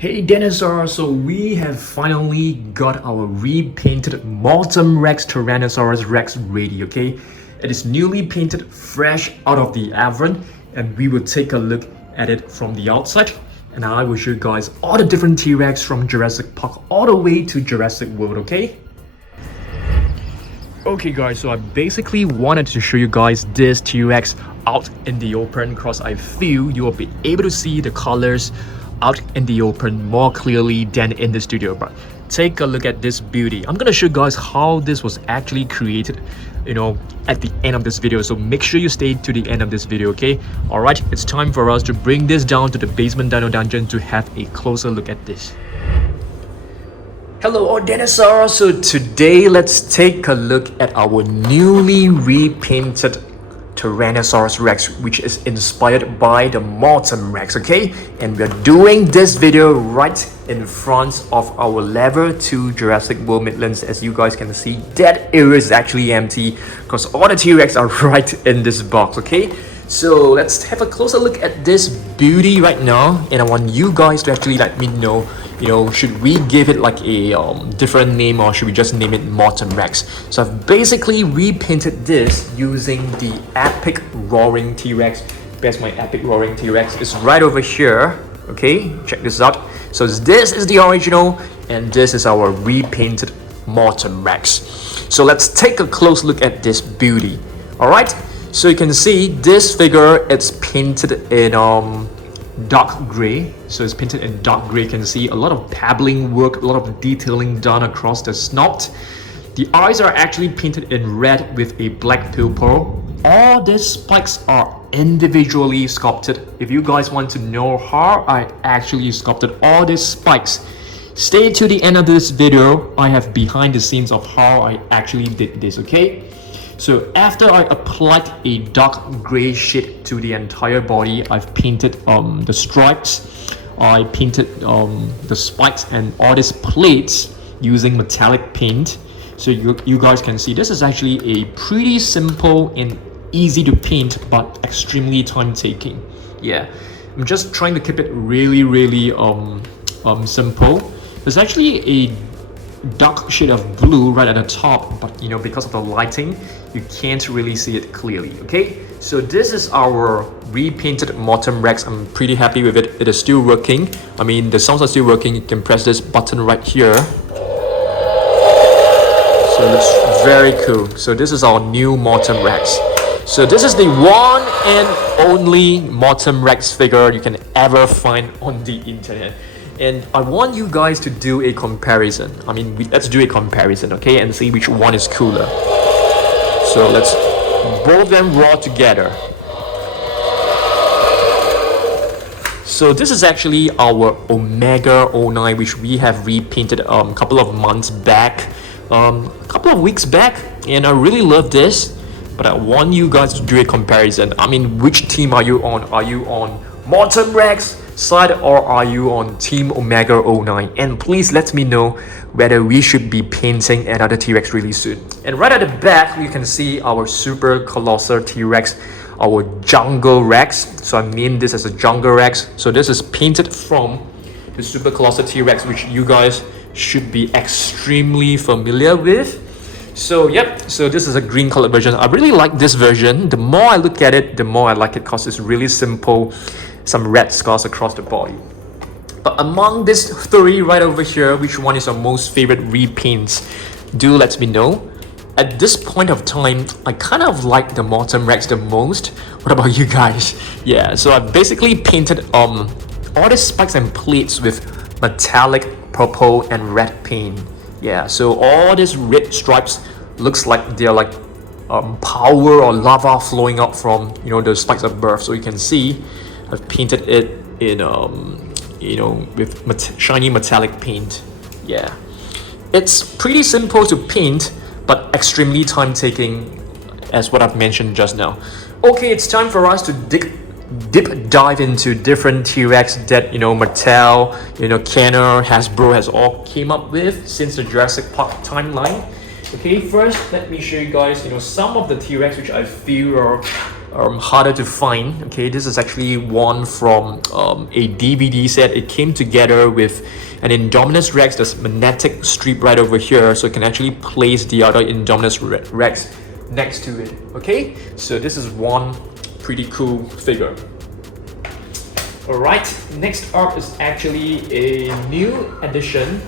Hey Dinosaurs, so we have finally got our repainted Mortem Rex Tyrannosaurus Rex ready, okay? It is newly painted, fresh out of the oven, and we will take a look at it from the outside. And I will show you guys all the different T-Rex from Jurassic Park all the way to Jurassic World, okay? Okay guys, so I basically wanted to show you guys this T-Rex out in the open because I feel you will be able to see the colors out in the open more clearly than in the studio. But take a look at this beauty. I'm gonna show you guys how this was actually created, at the end of this video, so make sure you stay to the end of this video, okay? All right, it's time for us to bring this down to the basement dino dungeon to have a closer look at this. Hello all dinosaurs, so today let's take a look at our newly repainted Tyrannosaurus Rex, which is inspired by the Mortem Rex, okay? And we're doing this video right in front of our level 2 Jurassic World Midlands. As you guys can see, that area is actually empty because all the T-Rex are right in this box, okay? So let's have a closer look at this beauty right now, and I want you guys to actually let me know, should we give it like a different name or should we just name it Mortem Rex? So I've basically repainted this using the epic Roarin T-Rex. Where's my epic Roarin T-Rex? It's right over here, okay? Check this out. So this is the original and this is our repainted Mortem Rex. So let's take a close look at this beauty, alright? So you can see this figure, it's painted in dark gray. So it's painted in dark gray. You can see a lot of pabbling work, a lot of detailing done across the snout. The eyes are actually painted in red with a black pupil. All these spikes are individually sculpted. If you guys want to know how I actually sculpted all these spikes, stay to the end of this video. I have behind the scenes of how I actually did this, okay? So after I applied a dark gray shade to the entire body, I've painted the stripes, I painted the spikes and all these plates using metallic paint. So you guys can see this is actually a pretty simple and easy to paint but extremely time taking. Yeah, I'm just trying to keep it really simple. There's actually a dark shade of blue right at the top, but because of the lighting you can't really see it clearly, okay? So this is our repainted Mortem Rex. I'm pretty happy with it. It is still working. I mean, the sounds are still working. You can press this button right here, so it looks very cool. So this is our new Mortem Rex. So this is the one and only Mortem Rex figure you can ever find on the internet. And I want you guys to do a comparison. I mean, let's do a comparison, okay? And see which one is cooler. So let's both them raw together. So this is actually our Omega 09, which we have repainted a couple of months back, a couple of weeks back. And I really love this, but I want you guys to do a comparison. I mean, which team are you on? Are you on Mortem Rex side or are you on Team Omega 09? And please let me know whether we should be painting another T-Rex really soon. And right at the back you can see our super colossal T-Rex, our Jungle Rex. So I named this as a Jungle Rex. So this is painted from the super colossal T-Rex, which you guys should be extremely familiar with. So yep, so this is a green colored version. I really like this version. The more I look at it, the more I like it because it's really simple. Some red scars across the body. But among these three right over here, which one is your most favorite repaints? Do let me know. At this point of time, I kind of like the Mortem Rex the most. What about you guys? Yeah, so I've basically painted all the spikes and plates with metallic purple and red paint. Yeah, so all these red stripes looks like they're like power or lava flowing out from the spikes above. So you can see I've painted it in with shiny metallic paint. Yeah, it's pretty simple to paint but extremely time taking, as what I've mentioned just now. Okay, it's time for us to deep dive into different T-Rex that Mattel, Kenner, Hasbro has all came up with since the Jurassic Park timeline. Okay, first let me show you guys some of the T-Rex which I feel are harder to find. Okay, this is actually one from a DVD set. It came together with an Indominus Rex. There's magnetic strip right over here, so you can actually place the other Indominus Rex next to it. Okay, so this is one pretty cool figure. Alright, next up is actually a new addition.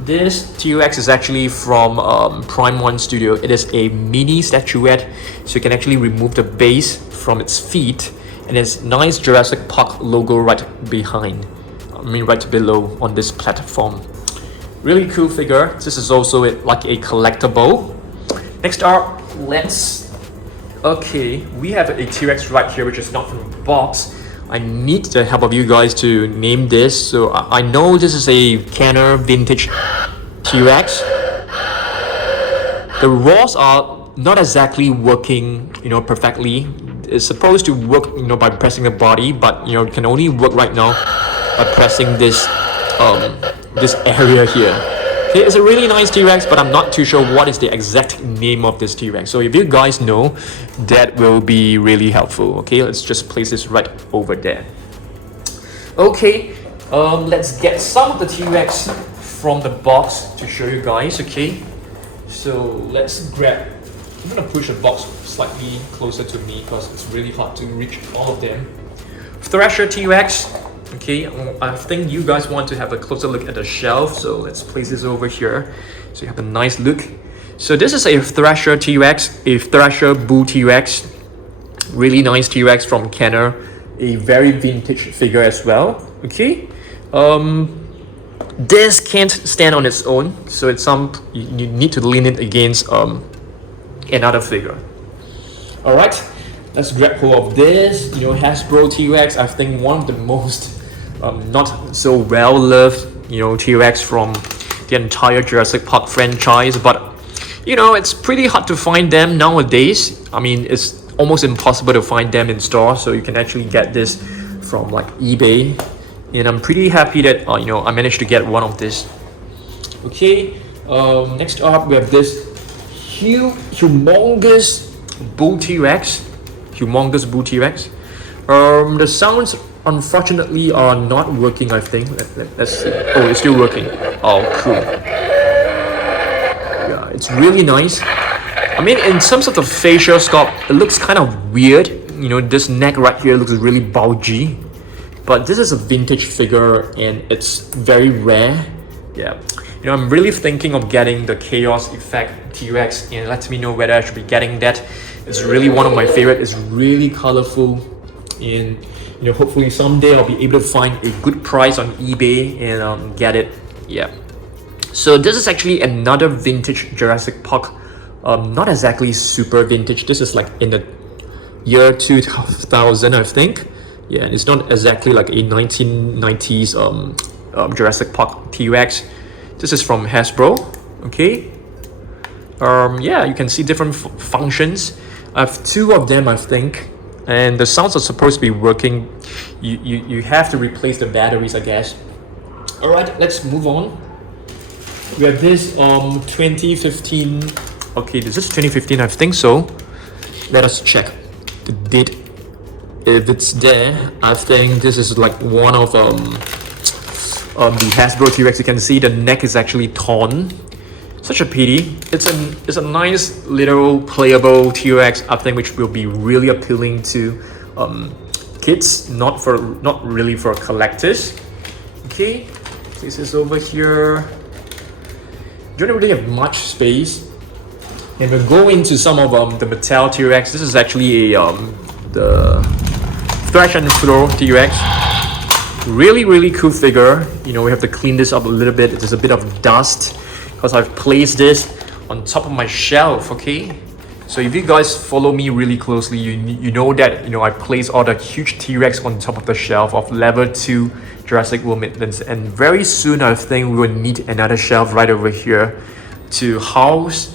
This T-Rex is actually from Prime 1 Studio. It is a mini statuette, so you can actually remove the base from its feet, and there's nice Jurassic Park logo right behind. Right below on this platform. Really cool figure. This is also like a collectible. Next up, we have a T-Rex right here, which is not from the box. I need the help of you guys to name this. So I know this is a Kenner vintage T-Rex. The roars are not exactly working, perfectly. It's supposed to work, by pressing the body, but it can only work right now by pressing this this area here. Okay, it's a really nice T-Rex, but I'm not too sure what is the exact name of this T-Rex. So if you guys know, that will be really helpful. Okay, let's just place this right over there. Okay, let's get some of the T-Rex from the box to show you guys. Okay, so let's grab. I'm gonna push the box slightly closer to me because it's really hard to reach all of them. Thresher T-Rex. Okay, I think you guys want to have a closer look at the shelf, so let's place this over here so you have a nice look. So this is a Thresher T-Rex, a Thresher Bull T-Rex. Really nice T-Rex from Kenner, a very vintage figure as well. Okay, this can't stand on its own, so it's you need to lean it against another figure. All right, let's grab hold of this. Hasbro T-Rex. I think one of the most not so well loved T-Rex from the entire Jurassic Park franchise, but it's pretty hard to find them nowadays. It's almost impossible to find them in stores, so you can actually get this from like eBay, and I'm pretty happy that I managed to get one of this. Okay, next up we have this humongous Bull T-Rex. The sounds unfortunately are not working, I think. Let's see. Oh, it's still working. Oh, cool. Yeah, it's really nice. In terms of the facial sculpt, it looks kind of weird. This neck right here looks really bulgy. But this is a vintage figure and it's very rare. Yeah. I'm really thinking of getting the Chaos Effect T-Rex, and let me know whether I should be getting that. It's really one of my favorite. It's really colorful, and hopefully someday I'll be able to find a good price on eBay and get it. Yeah. So this is actually another vintage Jurassic Park. Not exactly super vintage. This is like in the year 2000, I think. Yeah, and it's not exactly like a 1990s Jurassic Park T-Rex. This is from Hasbro. Okay. Yeah, you can see different functions. I have two of them, I think, and the sounds are supposed to be working. You have to replace the batteries, I guess. All right, let's move on. We have this 2015. Okay, this is 2015, I think so. Let us check the date. If it's there, I think this is like one of the Hasbro T-Rex. You can see the neck is actually torn. Such a pity. It's a nice little playable T-Rex, I think, which will be really appealing to kids, not really for collectors. Okay, this is over here. You don't really have much space. And we'll go into some of the Mattel T-Rex. This is actually the Thresher T-Rex. Really cool figure. We have to clean this up a little bit. There's a bit of dust because I've placed this on top of my shelf. Okay, so if you guys follow me really closely, you know that I place all the huge T-Rex on top of the shelf of level 2 Jurassic World Midlands, and very soon I think we will need another shelf right over here to house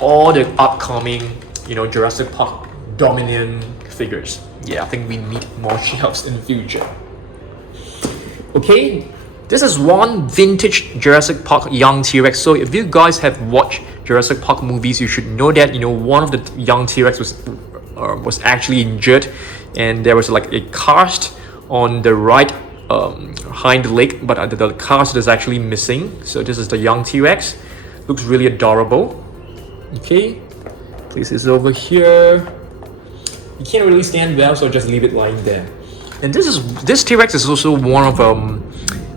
all the upcoming Jurassic Park Dominion figures. Yeah, I think we need more shelves in the future. Okay, this is one vintage Jurassic Park young T-Rex. So if you guys have watched Jurassic Park movies, you should know that one of the young T-Rex was was actually injured, and there was like a cast on the right hind leg, but the cast is actually missing. So this is the young T-Rex. Looks really adorable. Okay, place this over here. You can't really stand well, so just leave it lying there. And this T-Rex is also one of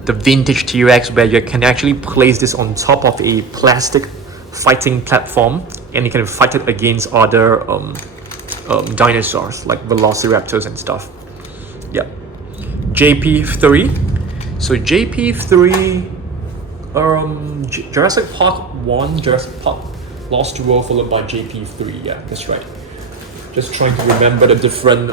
the vintage T-Rex, where you can actually place this on top of a plastic fighting platform, and you can fight it against other dinosaurs like velociraptors and stuff. Yeah. JP3. So JP3, Jurassic Park 1, Jurassic Park Lost World, followed by JP3. Yeah, that's right. Just trying to remember the different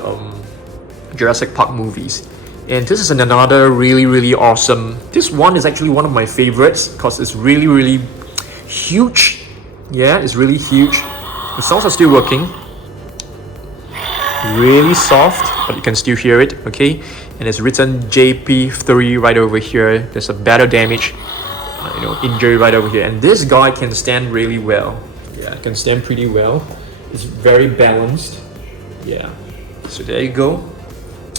Jurassic Park movies. And this is another really awesome. This one is actually one of my favorites because it's really huge. Yeah, it's really huge. The sounds are still working. Really soft, but you can still hear it. Okay, and it's written JP3 right over here. There's a battle damage, injury right over here. And this guy can stand really well. Yeah, can stand pretty well. It's very balanced. Yeah. So there you go.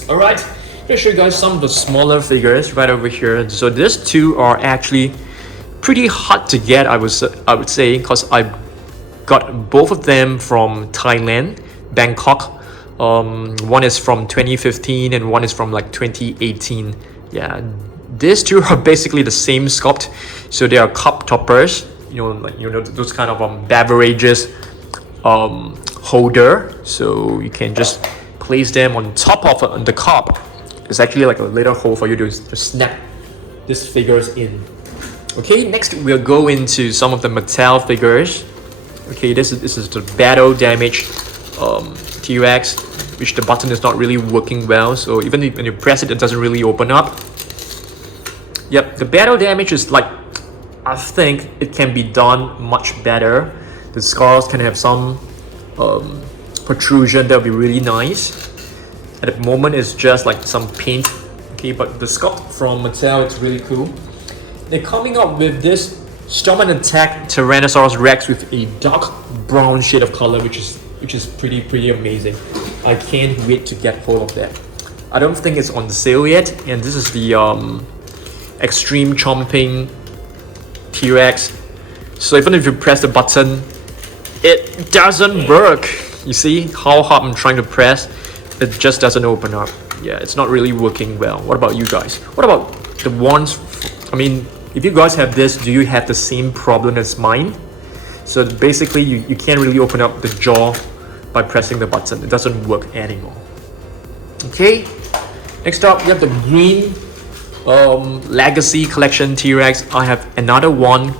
All right. I'm gonna show you guys some of the smaller figures right over here. So these two are actually pretty hard to get, I would say, because I got both of them from Thailand, Bangkok. One is from 2015 and one is from like 2018. Yeah, these two are basically the same sculpt. So they are cup toppers. Those kind of beverages holder. So you can just place them on top of the cup. It's actually like a little hole for you to snap these figures in. Okay, next we'll go into some of the Mattel figures. Okay, this is the battle damage T-Rex, which the button is not really working well. So even when you press it, it doesn't really open up. Yep, the battle damage is like, I think it can be done much better. The scars can have some protrusion. That would be really nice. At the moment, it's just like some paint. Okay, but the sculpt from Mattel, it's really cool. They're coming up with this Storm and Attack Tyrannosaurus Rex with a dark brown shade of color, which is pretty amazing. I can't wait to get hold of that. I don't think it's on sale yet, and this is the extreme chomping T-Rex. So even if you press the button, it doesn't work. You see how hard I'm trying to press? It just doesn't open up. Yeah, it's not really working well. What about you guys? What about the ones? I mean, if you guys have this, do you have the same problem as mine? So basically, you can't really open up the jaw by pressing the button. It doesn't work anymore. Okay, next up, we have the green Legacy Collection T-Rex. I have another one.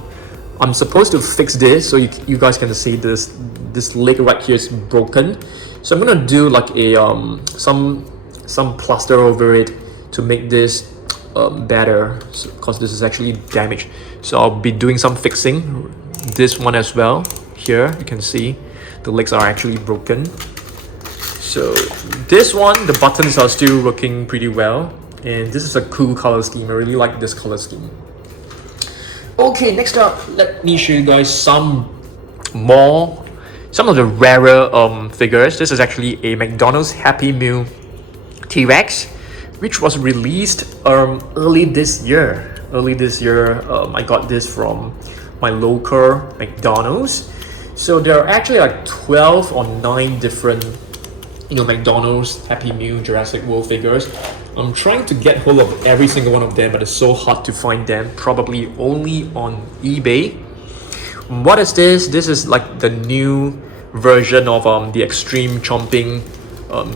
I'm supposed to fix this so you guys can see this leg right here is broken. So I'm gonna do like a some plaster over it to make this better, because this is actually damaged. So I'll be doing some fixing. This one as well. Here you can see the legs are actually broken. So this one, the buttons are still working pretty well, and this is a cool color scheme. I really like this color scheme. Okay, next up, let me show you guys some of the rarer figures. This is actually a McDonald's Happy Meal T-Rex, which was released early this year. I got this from my local McDonald's. So there are actually like 12 or 9 different McDonald's Happy Meal Jurassic World figures. I'm trying to get hold of every single one of them, but it's so hard to find them, probably only on eBay. What is this? This is like the new version of the extreme chomping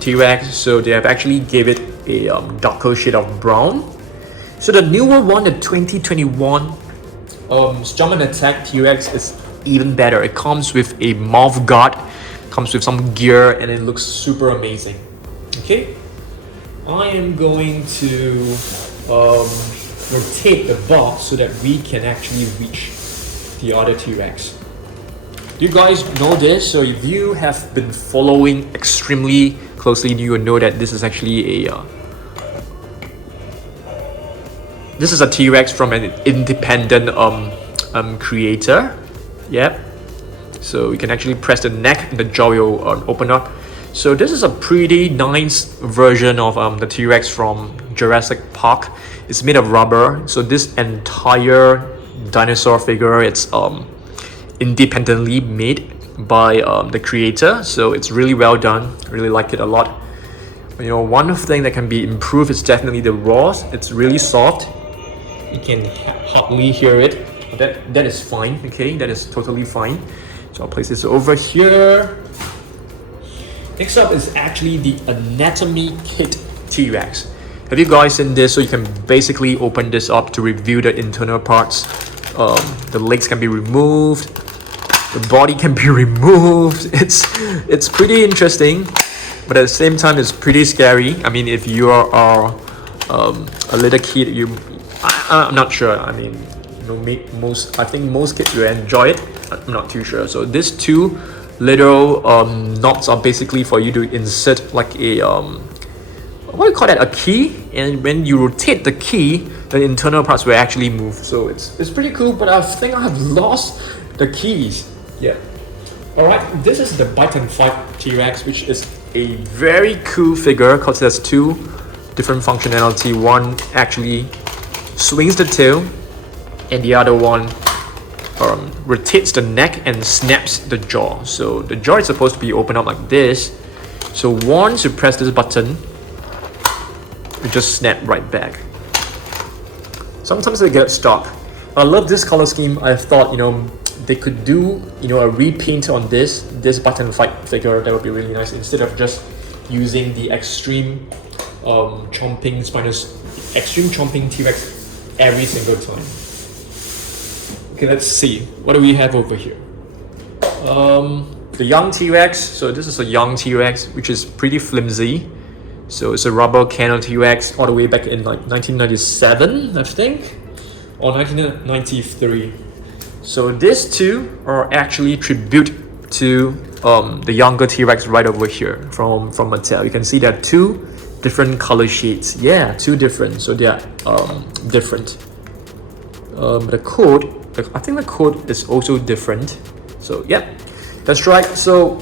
T-Rex. So they have actually gave it a darker shade of brown. So the newer one, the 2021 Storm and Attack T-Rex, is even better. It comes with a mouth guard, comes with some gear, and it looks super amazing. Okay, I am going to rotate the box so that we can actually reach the other T-Rex. You guys know this, so if you have been following extremely closely, you will know that this is actually a T-Rex from an independent creator. Yep. So you can actually press the neck and the jaw will open up. So this is a pretty nice version of the T-Rex from Jurassic Park. It's made of rubber. So this entire dinosaur figure, it's independently made by the creator. So it's really well done. I really like it a lot. You know, one thing that can be improved is definitely the roars. It's really soft. You can hardly hear it. That is fine. Okay, that is totally fine. So I'll place this over here. Next up is actually the anatomy kit T-Rex. Have you guys seen this? So you can basically open this up to reveal the internal parts. The legs can be removed. The body can be removed. It's pretty interesting, but at the same time, it's pretty scary. I mean, if you are a little kid, I'm not sure. I mean, you know, I think most kids will enjoy it. I'm not too sure. So these two little knots are basically for you to insert like a what do you call that, a key, and when you rotate the key, the internal parts will actually move. So it's pretty cool, but I think I have lost the keys. Yeah. Alright, this is the Bite and Fight T-Rex, which is a very cool figure because there's two different functionality. One actually swings the tail, and the other one rotates the neck and snaps the jaw. So the jaw is supposed to be open up like this. So once you press this button, it just snap right back. Sometimes they get stuck. I love this color scheme. I thought, you know, they could do, you know, a repaint on this button fight figure. That would be really nice instead of just using the extreme chomping T-Rex every single time. Okay, let's see. What do we have over here? The young T-Rex. So this is a young T-Rex, which is pretty flimsy. So it's a rubber Kenner T-Rex all the way back in like 1997, I think, or 1993. So these two are actually tribute to the younger T-Rex right over here from Mattel. You can see there are two different color shades. Yeah, two different. So they are different. The code, I think the code is also different. So yeah, that's right. So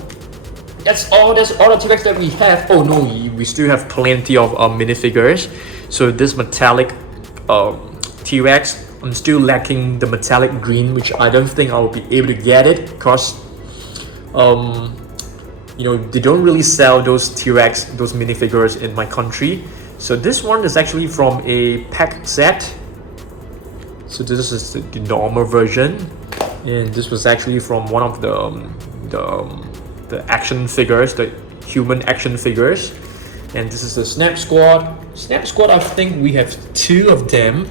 that's all the T-Rex that we have. Oh no, we still have plenty of minifigures. So this metallic T-Rex, I'm still lacking the metallic green, which I don't think I will be able to get it because you know, they don't really sell those T-Rex, those minifigures in my country. So this one is actually from a pack set. So this is the normal version, and this was actually from one of the action figures, the human action figures. And this is the Snap Squad. Snap Squad, I think we have two of them.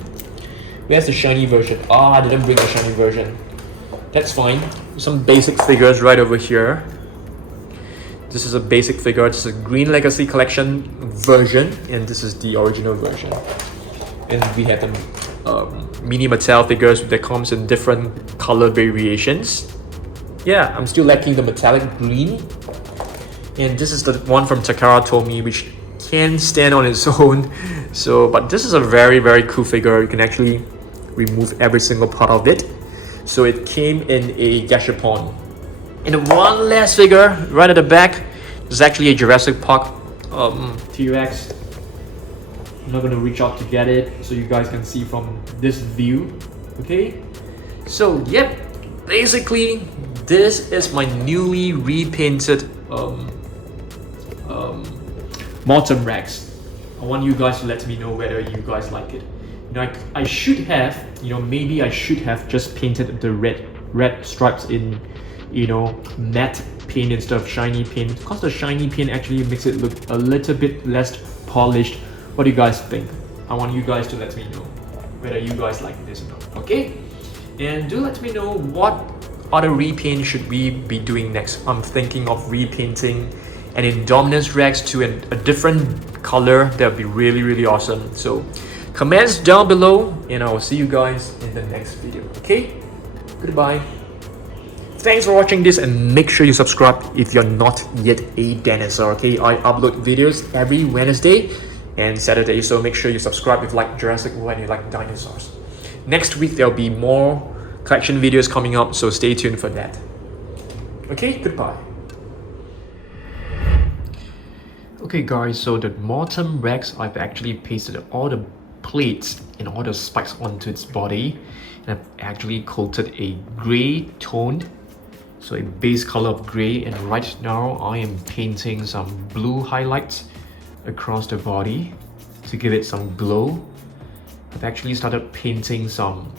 Where's the shiny version? I didn't bring the shiny version. That's fine. Some basic figures right over here. This is a basic figure. This is a Green Legacy Collection version, and this is the original version. And we have the mini Mattel figures that comes in different color variations. Yeah, I'm still lacking the metallic green. And this is the one from Takara Tomy, which can stand on its own. So, but this is a very, very cool figure. You can actually remove every single part of it. So it came in a gashapon. And one last figure right at the back is actually a Jurassic Park T-Rex. I'm not going to reach out to get it so you guys can see from this view. Okay, so yep, basically this is my newly repainted Mortem Rex. I want you guys to let me know whether you guys like it. You know, I should have, you know, maybe I should have just painted the red stripes in, you know, matte paint instead of shiny paint, because the shiny paint actually makes it look a little bit less polished. What do you guys think? I want you guys to let me know whether you guys like this or not. Okay, and do let me know what other repaint should we be doing next. I'm thinking of repainting an Indominus Rex to a different color. That would be really, really awesome. So comments down below, and I will see you guys in the next video. Okay, goodbye. Thanks for watching this, and make sure you subscribe if you're not yet a dinosaur. Okay, I upload videos every Wednesday and Saturday, so make sure you subscribe if you like Jurassic World and you like dinosaurs. Next week there'll be more collection videos coming up, so stay tuned for that. Okay, goodbye. Okay guys, so the Mortem Rex, I've actually pasted all the plates and all the spikes onto its body, and I've actually coated a grey tone, so a base color of grey, and right now I am painting some blue highlights across the body to give it some glow. I've actually started painting some,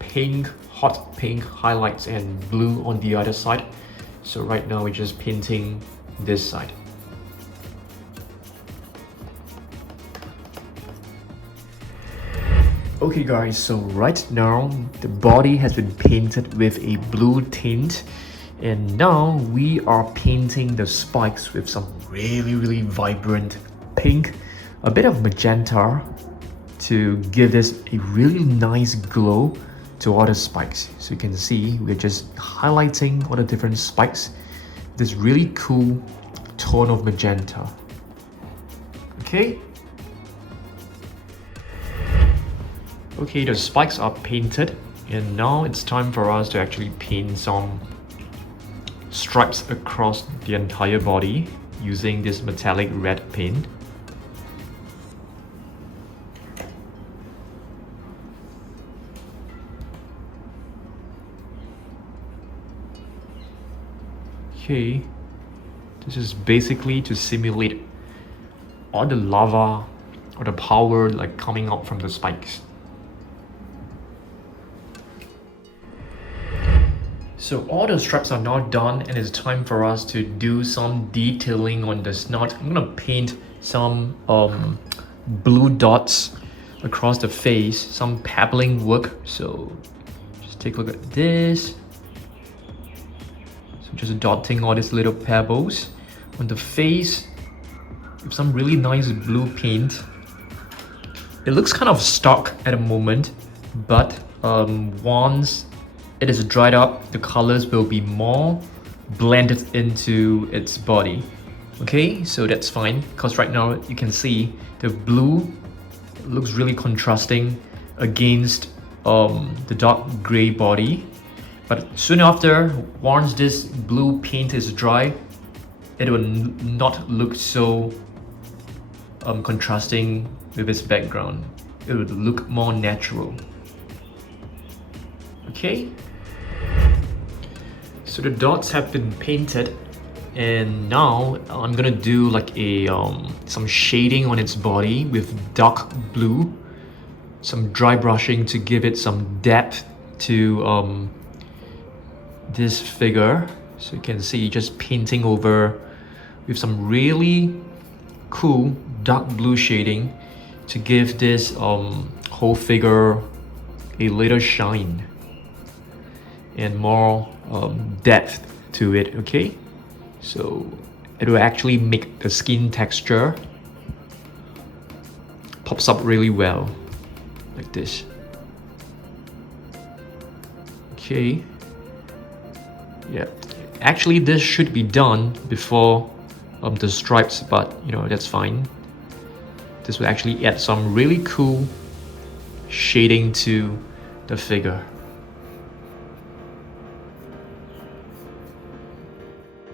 pink, hot pink highlights and blue on the other side. So right now we're just painting this side. Okay guys, so right now the body has been painted with a blue tint, and now we are painting the spikes with some really vibrant pink, a bit of magenta, to give this a really nice glow to all the spikes. So you can see we're just highlighting all the different spikes, this really cool tone of magenta. Okay, the spikes are painted, and now it's time for us to actually paint some stripes across the entire body using this metallic red paint. Okay, this is basically to simulate all the lava or the power coming out from the spikes. So all the stripes are now done, and it's time for us to do some detailing on the snout. I'm gonna paint some blue dots across the face, some pebbling work. So just take a look at this. So just dotting all these little pebbles on the face with some really nice blue paint. It looks kind of stark at the moment, but once it is dried up, the colors will be more blended into its body. Okay, so that's fine, because right now you can see the blue looks really contrasting against the dark gray body. But soon after, once this blue paint is dry, it will not look so contrasting with its background. It will look more natural. Okay, so the dots have been painted, and now I'm gonna do some shading on its body with dark blue, some dry brushing to give it some depth to this figure. So you can see just painting over with some really cool dark blue shading to give this whole figure a little shine and more depth to it. Okay, so it will actually make the skin texture pops up really well, like this. Okay, yeah, actually this should be done before the stripes, but that's fine. This will actually add some really cool shading to the figure.